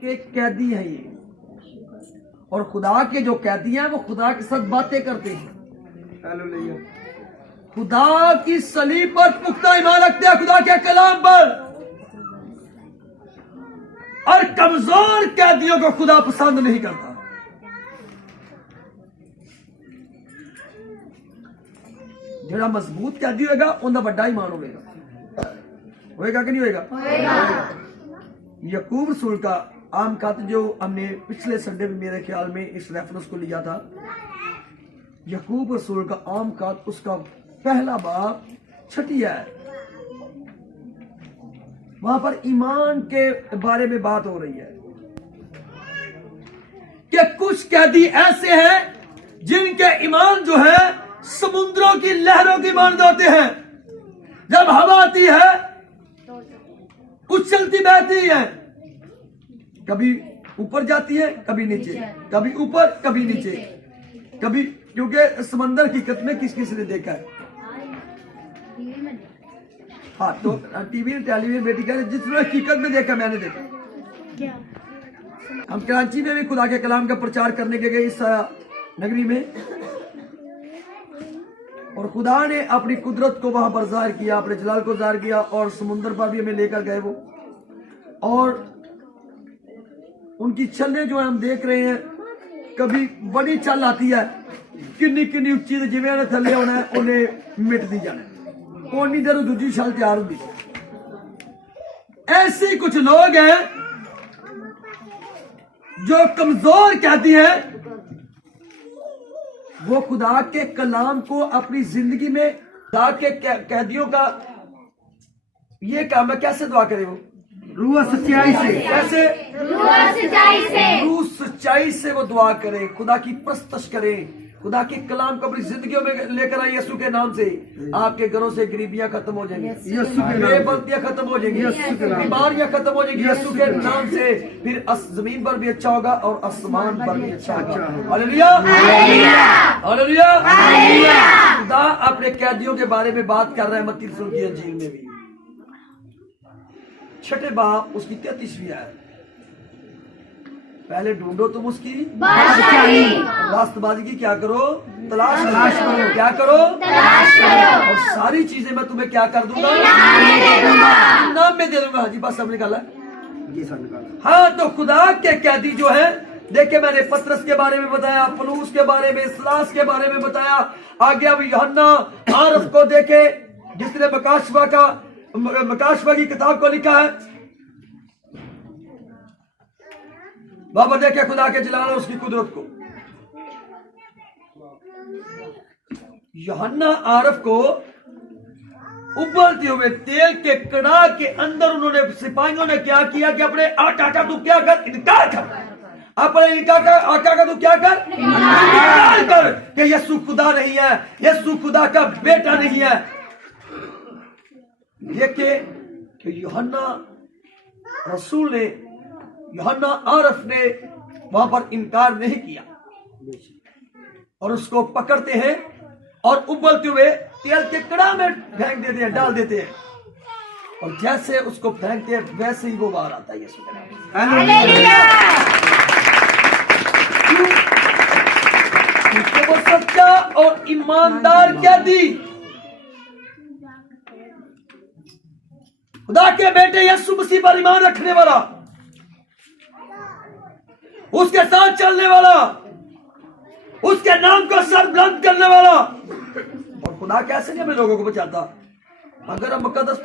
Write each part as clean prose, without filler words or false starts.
के कैदी हैं ये, और खुदा के जो कैदी हैं वो खुदा के साथ बातें करते हैं। हालेलुया। खुदा की सलीब पर पुख्ता ईमान रखते हैं, खुदा के कलाम पर। और कमजोर कैदियों को खुदा पसंद नहीं करता। जेड़ा मजबूत कैदी होगा उनका बड़ा ईमान होगा कि नहीं होगा? यकूब रसूल का आम खत जो हमने पिछले संडे में मेरे ख्याल में इस रेफरेंस को लिया था, यकूब रसूल का आम खत उसका पहला बाब 6 है। वहां पर ईमान के बारे में बात हो रही है कि कुछ कैदी ऐसे हैं जिनके ईमान जो है समुद्रों की लहरों की मानद होते हैं। जब हवा आती है उछलती बहती है, कभी ऊपर जाती है कभी नीचे, कभी ऊपर कभी नीचे, कभी, क्योंकि समंदर हकीकत में किस किस ने देखा है? हाँ, तो टीवी टेलीविजन बेटी कह रहे जिसने हकीकत में देखा, मैंने देखा। हम कराची में भी खुदा के कलाम का प्रचार करने के गए इस नगरी में, और खुदा ने अपनी कुदरत को वहां पर जाहिर किया, अपने जलाल को जाहिर किया, और समुद्र पर भी हमें लेकर गए वो। और उनकी छलें जो है हम देख रहे हैं, कभी बड़ी चल आती है, किन्नी किन्नी उच्ची जिम्मे थले होना है उन्हें मिट दी जाना, उन्नी देर दूजी छल तैयार होगी। ऐसे कुछ लोग हैं जो कमजोर कहती हैं, वो खुदा के कलाम को अपनी जिंदगी में, खुदा के कैदियों का ये काम है, कैसे दुआ करे वो? रूह सच्चाई से। कैसे? रूह सच्चाई से वो दुआ करे, खुदा की प्रस्तश करे, खुदा के कलाम को अपनी जिंदगियों में लेकर आए। यीशु के नाम से आपके घरों से गरीबियां खत्म हो जाएंगी, बेबंदियां खत्म हो जाएंगी, बीमारियां खत्म हो जाएंगी यीशु के नाम से। फिर जमीन पर भी अच्छा होगा और आसमान पर भी अच्छा होगा। Hallelujah, hallelujah. खुदा अपने कैदियों के बारे में बात कर रहा है मत्ती रसूल की इंजील में भी, 6 बाब उसकी 33वीं आयत। पहले ढूंढो तुम उसकी रास्तबाजी की क्या करो? तलाश करो। क्या करो? और सारी चीजें मैं तुम्हें क्या कर दूंगा? नाम में दे दूंगा। जी बात सब निकाला। हाँ, तो खुदा के कैदी जो है, देखे मैंने पतरस के बारे में बताया, पलूस के बारे में, सिलास के बारे में बताया। आगे अब यूहन्ना आरफ को देखे जिसने मकाशवा की किताब को लिखा है। बाबा देखे खुदा के जलाल और उसकी कुदरत को। यूहन्ना आरफ को उबलते हुए तेल के कड़ा के अंदर उन्होंने, सिपाहियों ने क्या किया कि अपने आका का तू क्या कर? इनकार कर। अपने आका का तू क्या कर? इनकार कर कि यीशु खुदा नहीं है, यीशु खुदा का बेटा नहीं है। देखिए कि यूहन्ना रसूल ने, यूहन्ना आरफ ने वहां पर इनकार नहीं किया, और उसको पकड़ते हैं और उबलते हुए तेल के कड़ा में फेंक देते हैं, डाल देते हैं, और जैसे उसको फेंकते हैं वैसे ही वो बाहर आता है यीशु के नाम से। क्योंकि वो सच्चा और ईमानदार कैदी, खुदा के बेटे यीशु मसीह पर ईमान रखने वाला, उसके साथ चलने वाला, उसके नाम को सर बुलंद करने वाला। और खुदा कैसे नहीं हमें लोगों को बचाता? अगर हम मुकद्दस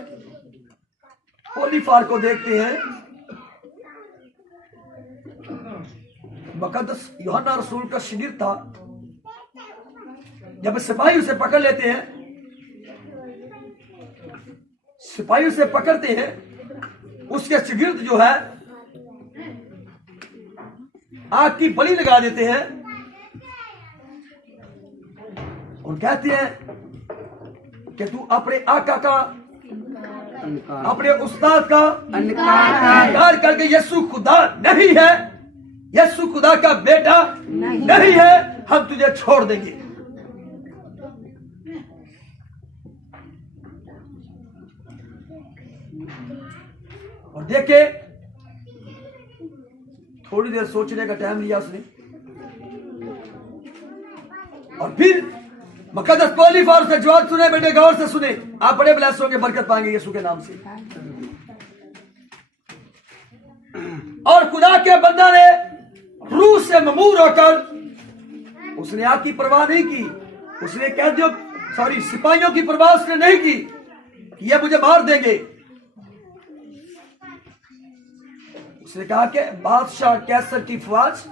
पोलीफार को देखते हैं, मुकद्दस यूहन्ना रसूल का शिगिर्द था। जब सिपाही उसे पकड़ लेते हैं, सिपाही उसे पकड़ते हैं, उसके शिगिर्द जो है आग की बलि लगा देते हैं और कहते हैं कि तू अपने आका का, अपने उस्ताद का इनकार करके यीशु खुदा नहीं है, यीशु खुदा का बेटा नहीं है, हम तुझे छोड़ देंगे। और देखे थोड़ी देर सोचने का टाइम लिया उसने, और फिर मुकद्दस पॉलीफार से जवाब सुने। बेटे गौर से सुने, आप बड़े ब्लेस होंगे, बरकत पाएंगे यीशु के नाम से। और खुदा के बंदा ने रूह से ममूर होकर, उसने आपकी परवाह नहीं की, उसने कैदियों सिपाहियों की परवाह उसने नहीं की कि ये मुझे मार देंगे। उसने कहा कि बादशाह कैसर की फौज,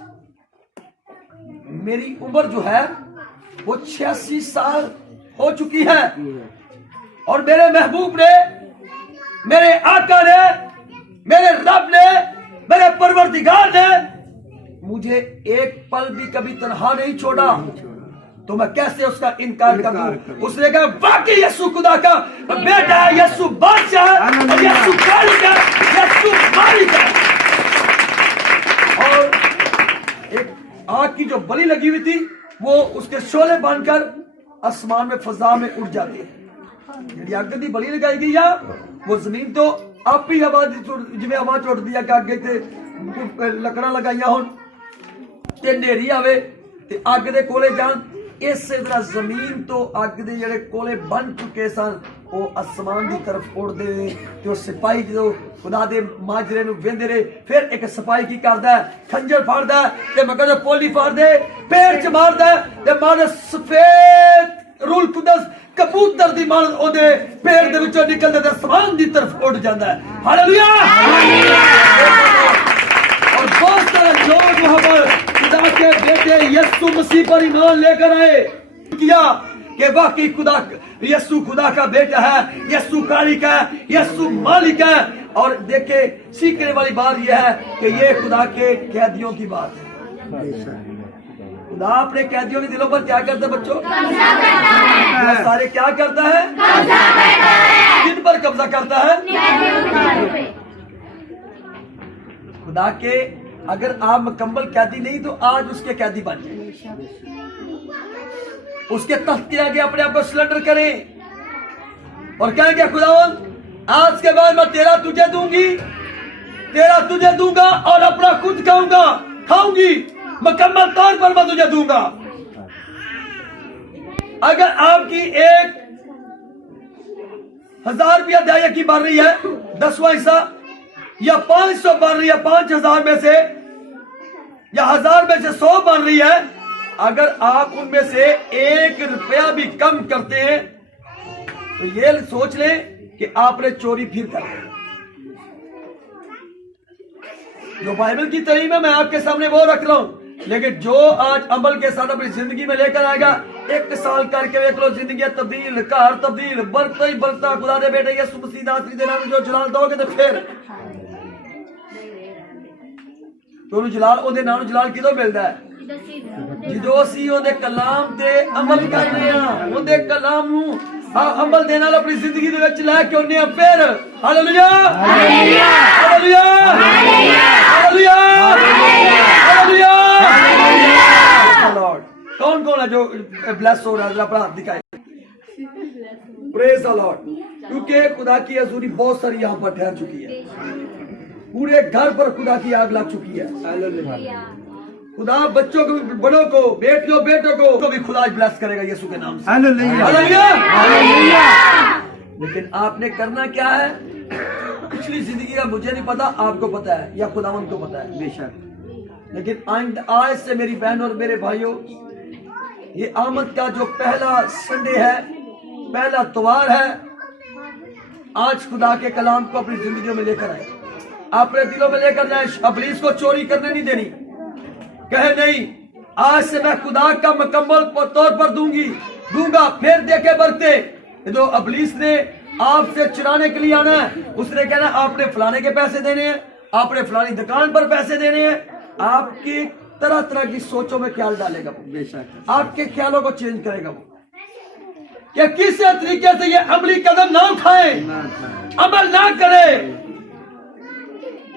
मेरी उम्र जो है वो 86 साल हो चुकी है, और मेरे महबूब ने, मेरे आका ने, मेरे रब ने, मेरे परवरदिगार ने मुझे एक पल भी कभी तन्हा नहीं छोड़ा, तो मैं कैसे उसका इनकार कर दूं। उसने कहा वाकई यीशु खुदा का बेटा है, यीशु बादशाह है, और यीशु खालिक है, यीशु मालिक है। और एक आग की जो बलि लगी हुई थी, वो उसके शोले बांधकर आसमान में, फजा में उड़ जाती है। जी अग की बलि लगाई गई है, वो जमीन तो आप ही हवा जिम्मे हवा चोट दिया कि अगे ते लकड़ा लगाइया हो ते नेरी आवे ते अग दे कोले जान, इसे तरह जमीन तो अग दे जेड़े कोले बन चुके सन, वो आसमान की तरफ उड़ते ते सिपाही जो खुदा दे माजरे नूं वेंदे रहे। फिर एक सिपाही की करदा है, खंजर फाड़दा है ते मगर पोली फाड़ दे, पेड़ च मारदा है ते मारे सफेद रूल कुदस कबूतर दी मान ओदे पेड़ दे विचों निकलदे ते आसमान दी तरफ उड़ जांदा है। हालेलुया, और दोस्त जो मोहब्बत खुदा के बेटे यीशु मसीह पर ईमान लेकर आए, किया कि वाकई खुदा यीशु खुदा का बेटा है, यीशु खालिक है, यीशु मालिक है। और देखे सीखने वाली बात यह है कि ये खुदा के कैदियों की बात है। खुदा अपने कैदियों के दिलों पर क्या करता है बच्चों? सारे क्या करता है? किन पर कब्जा करता है? खुदा के अगर आप मुकम्मल कैदी नहीं तो आज उसके कैदी बन जाए, उसके तख्त के आगे अपने आप को सरेंडर करें और कहेंगे खुदावंद आज के बाद मैं तेरा तुझे दूंगी, तेरा तुझे दूंगा और अपना खुद खाऊंगी, मुकम्मल तौर पर मैं तुझे दूंगा। अगर आपकी 1000 रुपया दाया की बन रही है 10वां हिस्सा, या 500 बन रही है 5000 में से, या 1000 में से 100 बन रही है, अगर आप उनमें से 1 रुपया भी कम करते हैं तो ये सोच लें कि आपने चोरी फिर कर ली। जो बाइबल की तालीम है मैं आपके सामने वो रख रहा हूं, लेकिन जो आज अमल के साथ अपनी जिंदगी में लेकर आएगा, 1 साल करके देख लो, जिंदगी तब्दील, घर तब्दील, बढ़ता ही बढ़ता। खुदा दे बेटे यीशु मसीह नासरी दे नाम जो जलाल दोगे तो फिर तो जलाल ओदे नाम जलाल किदों मिलता है? जो असी ओदे कलाम ते अमल कर रहे हैं, ओदे कलाम नूं अमल देने वाला अपनी जिंदगी दे विच लै के आउने फिर। Hallelujah, hallelujah, hallelujah, hallelujah, hallelujah, Lord. कौन कौन है जो ब्लेस हो रहा है? अपना हाथ दिखाए। Praise the Lord. क्योंकि खुदा की हजूरी बहुत सारी यहाँ पर ठहर चुकी है, पूरे घर पर खुदा की आग लग चुकी है। खुदा बच्चों को, बड़ों को, बेटों को भी खुदा ब्लेस करेगा यीशु के नाम से। Hallelujah, hallelujah. लेकिन आपने करना क्या है? पिछली जिंदगी का मुझे नहीं पता, आपको पता है या खुदावंद को पता है बेशक। लेकिन आज से मेरी बहनों और मेरे भाइयों, ये आमद का जो पहला संडे है, पहला त्योहार है, आज खुदा के कलाम को अपनी जिंदगी में लेकर आए, अपने दिलों में लेकर जाए। इब्लीस को चोरी करने नहीं देनी, कहे नहीं आज से मैं खुदा का मुकम्मल तौर पर दूंगा। फिर देखे बढ़ते जो इब्लीस ने आपसे चुराने के लिए आना है, उसने कहना आपने फलाने के पैसे देने हैं, आपने फलानी दुकान पर पैसे देने हैं। आपकी तरह तरह की सोचों में ख्याल डालेगा वो, आपके ख्यालों को चेंज करेगा वो, कि किस तरीके से ये अमली कदम ना उठाए, अमल ना करे।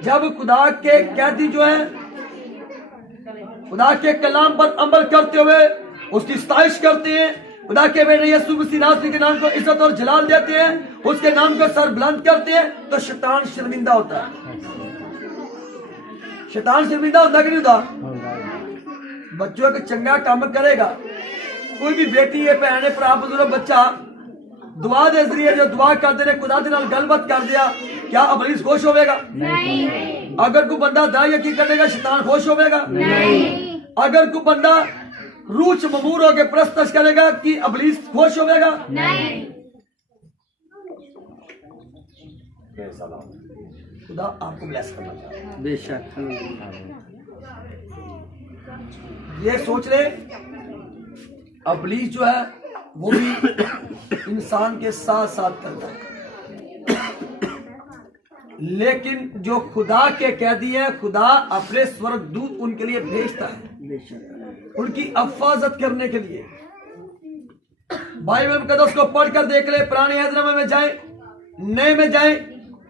जब खुदा के कैदी जो है खुदा के कलाम पर अमल करते हुए उसकी सताइश करते हैं, खुदा के बेटे यीशु मसीह नासरी के नाम को इज्जत और जलाल देते हैं, उसके नाम को सर बुलंद करते हैं, तो शैतान शर्मिंदा होता है। शैतान शर्मिंदा होता कि नहीं होता? बच्चों का चंगा काम करेगा, कोई भी बेटी है, भैन है, भरा, बुजुर्ग, बच्चा दुआ दे जरिए जो दुआ करते ने खुदा दे नाल गलबात कर दिया, क्या अबलीस खुश होवेगा? नहीं। अगर कोई बंदा दा यकीन करेगा शैतान खुश होवेगा? नहीं। अगर कोई बंदा रूच ममूर होकर प्रस्तश करेगा कि अबलीस खुश होवेगा? नहीं। खुदा आपको ब्लेस करना चाहता है। बेशक। ये सोच ले अबलीस जो है वो भी इंसान के साथ साथ करता है, लेकिन जो खुदा के कैदी है खुदा अपने स्वर्गदूत उनके लिए भेजता है, बेशक। उनकी हिफाजत करने के लिए। बाइबल मुकद्दस को पढ़कर देख ले, पुराने अहदनामे में जाए, नए में जाए,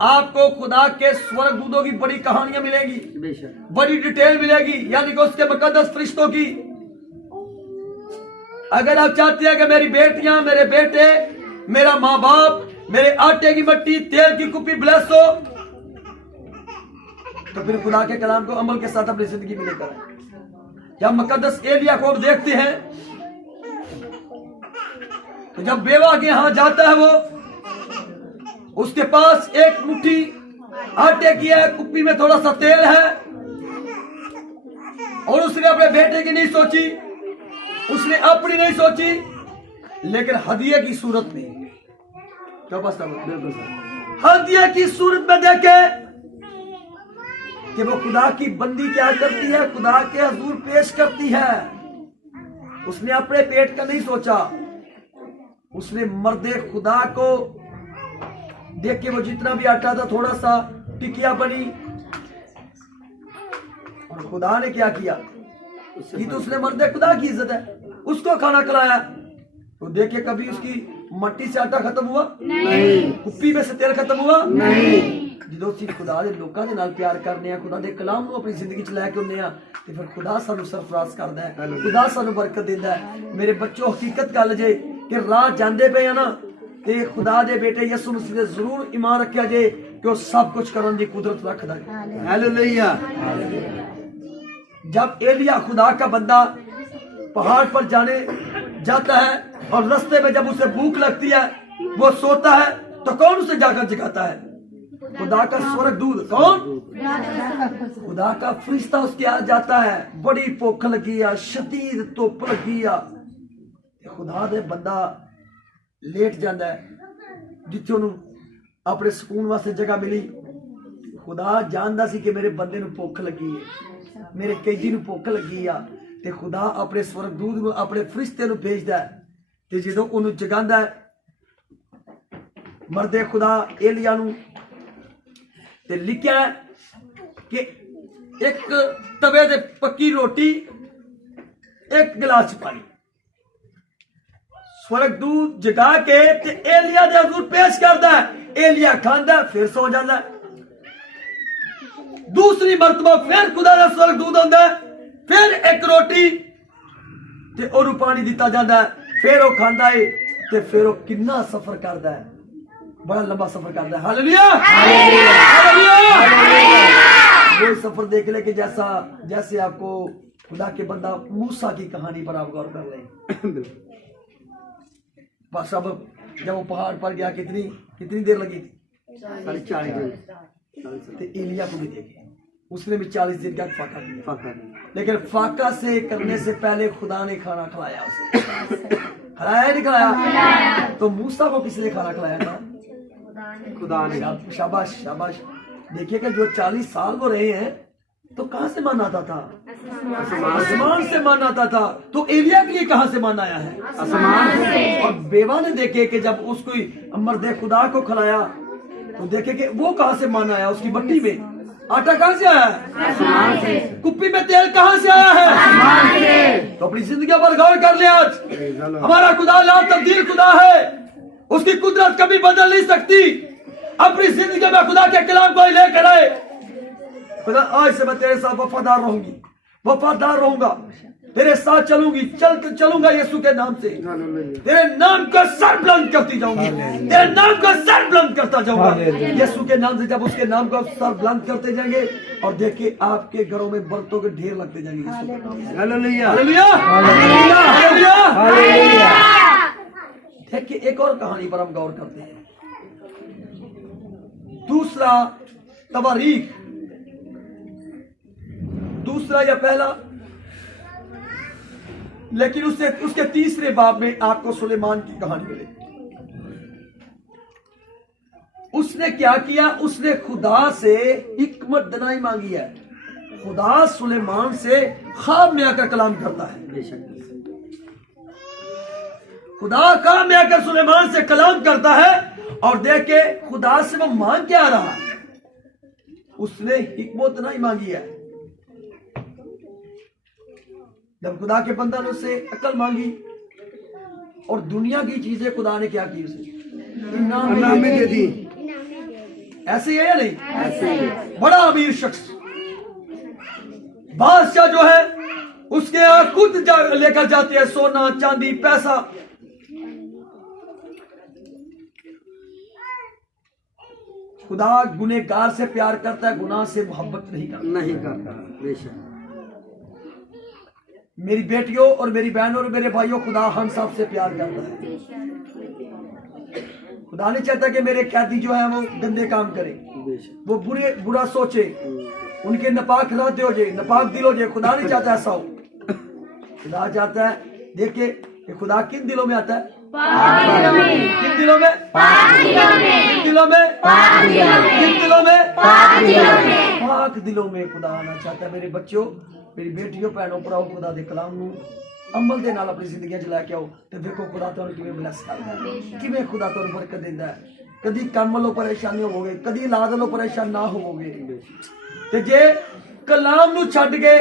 आपको खुदा के स्वर्गदूतों की बड़ी कहानियां मिलेंगी, बेशक। बड़ी डिटेल मिलेगी, यानी कि उसके मुकद्दस फरिश्तों की। अगर आप चाहते हैं कि मेरी बेटियां, मेरे बेटे, मेरा माँ बाप, मेरे आटे की मट्टी, तेल की कुप्पी ब्लेस हो, तो फिर खुदा के कलाम को अमल के साथ अपनी जिंदगी में लेकर आए। जब मुकद्दस एलिया को देखते हैं तो जब बेवा के यहां जाता है, वो उसके पास एक मुट्ठी आटे की है, कुप्पी में थोड़ा सा तेल है, और उसने अपने बेटे की नहीं सोची, उसने अपनी नहीं सोची, लेकिन हदिये की सूरत में, क्या बस हदिये की सूरत में देखे कि वो खुदा की बंदी क्या करती है, खुदा के हजूर पेश करती है। उसने अपने पेट का नहीं सोचा, उसने मर्दे खुदा को देख के, वो जितना भी आटा था थोड़ा सा टिकिया बनी, और खुदा ने क्या किया कि तो उसने मर्दे खुदा की इज्जत है, उसको खाना खिलाया। तो देखे कभी उसकी मट्टी से आटा खत्म हुआ? नहीं। कुप्पी में से तेल खत्म हुआ? नहीं। जो सी खुदा दे लोकां दे नाल प्यार करने आ, खुदा दे कलाम ਨੂੰ अपनी जिंदगी च लेके आਉਂਦੇ ਆ, ਤੇ ਫਿਰ खुदा ਸਾਨੂੰ ਸਰਫਰਾਜ਼ ਕਰਦਾ ਹੈ, खुदा ਸਾਨੂੰ ਬਰਕਤ ਦਿੰਦਾ ਹੈ। ਮੇਰੇ ਬੱਚੋ ਹਕੀਕਤ ਗੱਲ ਜੇ ਕਿ ਰਾਹ ਜਾਂਦੇ ਪਏ ਆ ਨਾ, ਤੇ खुदा ਦੇ ਬੇਟੇ ਯਿਸੂ ਮਸੀਹ ਦੇ ਜ਼ਰੂਰ ਈਮਾਨ ਰੱਖਿਆ ਜੇ ਕਿ ਉਹ ਸਭ ਕੁਝ ਕਰਨ ਦੀ ਕੁਦਰਤ ਰੱਖਦਾ ਹੈ। हालेलुया। जब एलिया खुदा का बंदा पहाड़ पर जाने जाता है और रास्ते में जब उसे भूख लगती है, वो सोता है, तो कौन उसे जाकर जगाता है? खुदा का स्वर्गदूत। कौन? खुदा का फरिश्ता उसके आ जाता है। बड़ी भुख लगी आ, शदीद धुप लगी आ, खुदा दे बंदा लेट जाता है जिथे उन्होंने अपने सुकून वास्ते जगह मिली। खुदा जानता सी कि मेरे बंदे नूं भुख लगी है, मेरे कैदी नूं भुख लगी आ, ते खुदा अपने स्वर्गदूत नूं, अपने फरिश्ते नूं भेजदा है, ते जदों उहनूं जगांदा है, मर्दे खुदा एलिया नूं, ते लिखिया है कि एक तवे ते पक्की रोटी, एक गिलास पानी, स्वर्गदूत जगा के ते एलिया दे हजूर पेश करदा है। एलिया खांदा फिर सो जांदा है। दूसरी मरतबा फिर खुदा दा स्वर्गदूत आंदा है, फिर एक रोटी ते ओनू पानी दिता जांदा है, फिर वो खांदा है, ते फिर वो कितना सफर करदा है, बड़ा लंबा सफर करदा है। Hallelujah hallelujah. वो सफर देख ले कि जैसे आपको खुदा के बंदा मूसा की कहानी पर आप गौर कर लें। बस अब जब वो पहाड़ पर गया, कितनी देर लगी थी? 40 तो एलिया को भी देखे, उसने भी 40 दिन का फाका किया, लेकिन फाका से करने से पहले खुदा ने खाना खिलाया उसे। खिलाया नहीं खिलाया? तो मूसा को किसने खाना खिलाया था? खुदा ने। शाबाश शाबाश। देखिए कि जो 40 साल वो रहे हैं, तो कहां से मान आता था? आसमान से मान आता था। तो एलिया के लिए कहां से मान आया है? आसमान से। और बेवा ने देखे कि जब उसको मर्दे खुदा को खिलाया, तो देखे कि वो कहां से मान आया, उसकी बट्टी में आटा कहां से आया है? आसमान से। कुप्पी में तेल कहां से आया है? आसमान से। तो अपनी जिंदगी पर गौर कर ले। आज हमारा खुदा ला तब्दील खुदा है, उसकी कुदरत कभी बदल नहीं सकती। अपनी जिंदगी में खुदा के कलाम को ही लेकर आए। खुदा आज से मैं तेरे साथ वफादार रहूंगी, वफादार रहूंगा, तेरे साथ चलूंगी, चलूंगा यीशु के नाम से। तेरे नाम का सर बुलंद करती जाऊंगी, तेरे नाम का सर बुलंद करता जाऊंगा। यीशु के नाम से जब उसके नाम का सर बुलंद करते जाएंगे और देखिए आपके घरों में बर्तनों के ढेर लगते जाएंगे। Hallelujah hallelujah hallelujah hallelujah. देखिए एक और कहानी पर हम गौर करते हैं। दूसरा तवारीख, दूसरा या पहला, लेकिन उसके तीसरे बाब में आपको सुलेमान की कहानी मिलेगी। उसने क्या किया? उसने खुदा से हिकमत दनाई मांगी है। खुदा सुलेमान से ख्वाब में आकर कलाम करता है। बेशक खुदा ख्वाब में आकर सुलेमान से कलाम करता है और देखे खुदा से वो मांग क्या रहा है? उसने हिकमत दनाई मांगी है। जब खुदा के बंदा ने उससे अकल मांगी और दुनिया की चीजें खुदा ने क्या की? उसे इनाम में दे दी। ऐसे ही है या नहीं? ऐसे ही है। बड़ा अमीर शख्स बादशाह जो है उसके यहां खुद लेकर जाते हैं सोना चांदी पैसा। खुदा गुनहगार से प्यार करता है, गुनाह से मोहब्बत नहीं करता। बेशक मेरी बेटियों और मेरी बहनों और मेरे भाइयों, खुदा हम सब से प्यार करता है। खुदा नहीं चाहता कि मेरे कैदी जो है वो गंदे काम करें, बेशक वो बुरा सोचे, उनके नपाक इरादे हो जाए, नपाक दिल हो जाए। खुदा नहीं चाहता ऐसा हो। खुदा चाहता है, देखिए कि खुदा किन दिलों में आता है? किन दिलों में? किन दिलों में? किन दिलों में? पाक दिलों में खुदा आना चाहता है। मेरे बच्चों, मेरी बेटियों, भैनों भराओ, खुदा दे कलाम नूं अमल दे नाल अपनी जिंदगी च लैके आओ ते देखो खुदा तुहानूं किवें ब्लैस करदा है, किवें खुदा तुहानूं बरकत दिंदा है। कदी काम वालों परेशानी होवोगे, कदी औलाद वालों परेशान ना होवोगे। ते जे कलाम नूं छड्ड के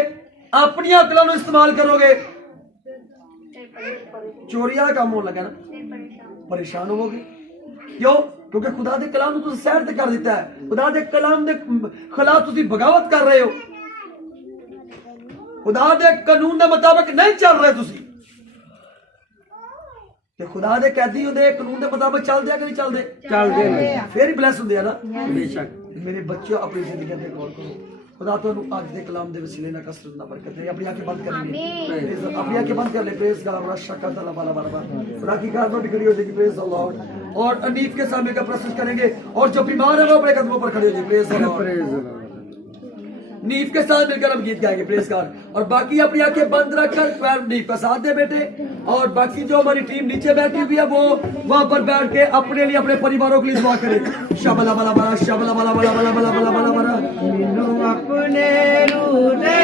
अपनी अकलां नूं इस्तेमाल करोगे, चोरी वाला काम होने लगा ना, परेशान होवोगे। क्यों? क्योंकि खुदा दे कलाम नूं तुसीं सैर ते कर दित्ता है। खुदा दे कलाम दे खिलाफ तुसीं बगावत कर रहे हो। खुदा दे कानून के मुताबिक नहीं चल रहे तुसी। ते खुदा दे कैदी होंदे कानून के मुताबिक चलदे कि नहीं चलदे? चलदे ने। फिर ही ब्लेस होंदे है ना। बेशक मेरे बच्चों, अपनी जिंदगी पे गौर करो। खुदा तुहानूं अज दे कलाम दे वसीले नाल कसरत ना बरकत दे। अपनी आंखें बंद करेंगे, अपनी आंखें बंद कर ले। प्रेज गॉड, रशका तला बाला बाला खुदा की कार नोट खड़ी हो जाएगी। Praise the Lord. और अनीत के सामने का प्रस्तुत करेंगे और जो बीमार है वो अपने कदमों पर खड़े हो जाए। Praise the Lord. नीफ के साथ मिलकर हम गीत गाएंगे। Praise God. और बाकी अपनी आंखें बंद रखकर पैर नीफ का साथ दे बेटे। और बाकी जो हमारी टीम नीचे बैठी हुई है वो वहां पर बैठ के अपने लिए, अपने परिवारों के लिए दुआ करें। शबला बला बला, शबला बला बला बला बला बला बला बला। अपने रूह दे